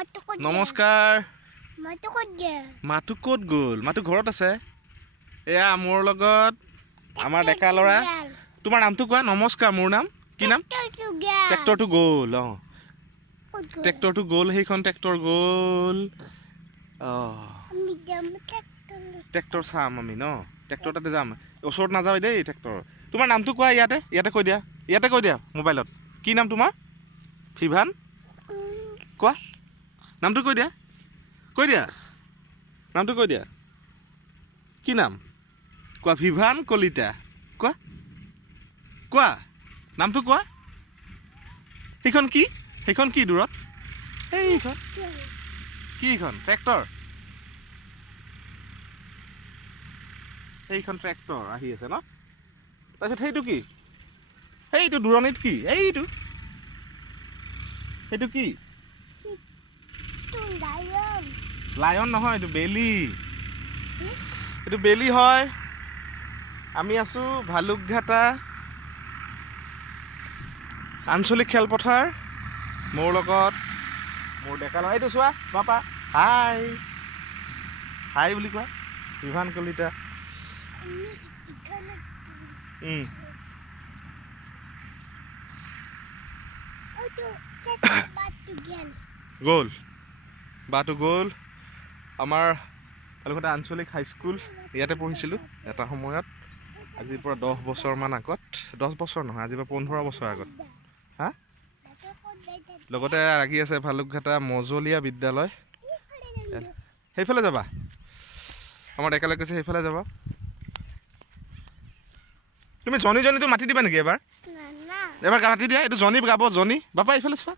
নমস্কাৰ মাতু ক'ত গ'ল মাতু ঘৰত আছে এয়া মোৰ লগত আমাৰ ডেকা ল'ৰা তোমাৰ নামটো কোৱা নমস্কাৰ মোৰ নাম কি নাম ট্ৰেক্টৰটো গ'ল ট্ৰেক্টৰটো গ'ল সেইখন ট্ৰেক্টৰ গ'ল ট্ৰেক্টৰ চাম আমি ন ট্ৰেক্টৰ তাতে যাম ওচৰত নাযাওঁ দেই ট্ৰেক্টৰ তোমাৰ নামটো কোৱা ইয়াতে কৈ দিয়া মোবাইলত কি নাম তোমাৰ ভিভান কোৱা নামটো কৈ দিয়া নামটো কৈ দিয়া কি নাম কোৱা ভিভান কলিতা কোৱা নামটো কোৱা সেইখন কি দূৰত সেইখন কিখন ট্ৰেক্টৰ সেইখন ট্ৰেক্টৰ আহি আছে ন তাৰপিছত সেইটো দূৰণিত কি সেইটো কি লায়ন নহয় এইটো বেলি হয় আমি আছোঁ ভালুকঘাটা আঞ্চলিক খেলপথাৰ মোৰ লগত মোৰ ডেকা ল'ৰা এইটো চোৱা পাপা হাই বুলি কোৱা ভিভান কলিতা বাটো গ'ল আমাৰ ভালুকঘাটা আঞ্চলিক হাইস্কুল ইয়াতে পঢ়িছিলোঁ এটা সময়ত আজিৰ পৰা 10 বছৰমান আগত 10 বছৰ নহয় আজিৰ পৰা 15 বছৰ আগত লগতে লাগি আছে ভালুকঘাটা মজলীয়া বিদ্যালয় সেইফালে যাবা আমাৰ ডেকালৈ কৈছে সেইফালে যাবা তুমি জনীটো মাতি দিবা নেকি এবাৰ মাতি দিয়া এইটো জনী গাব জনী বাপা এইফালে চোৱা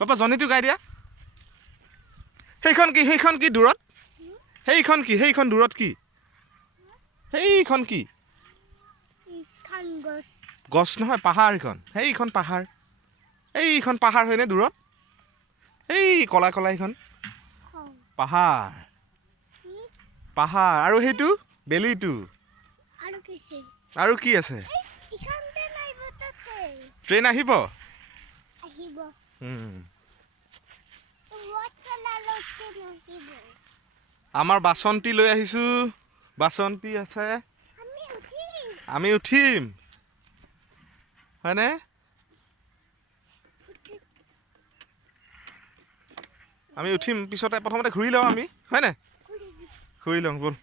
বাপা জনীটো গাই দিয়া সেইখন কি দূৰত সেইখন দূৰত কি সেইখন কি গছ নহয় পাহাৰ সেইখন পাহাৰ হয়নে দূৰত এই কলা সেইখন পাহাৰ আৰু সেইটো বেলিটো আৰু কি আছে ট্ৰেইন আহিব আমাৰ বাচন্তি লৈ আহিছোঁ বাচন্তি আছে আমি উঠিম হয়নে আমি উঠিম পিছতে প্ৰথমতে ঘূৰি লওঁ আমি হয়নে ঘূৰি লওঁ ব'ল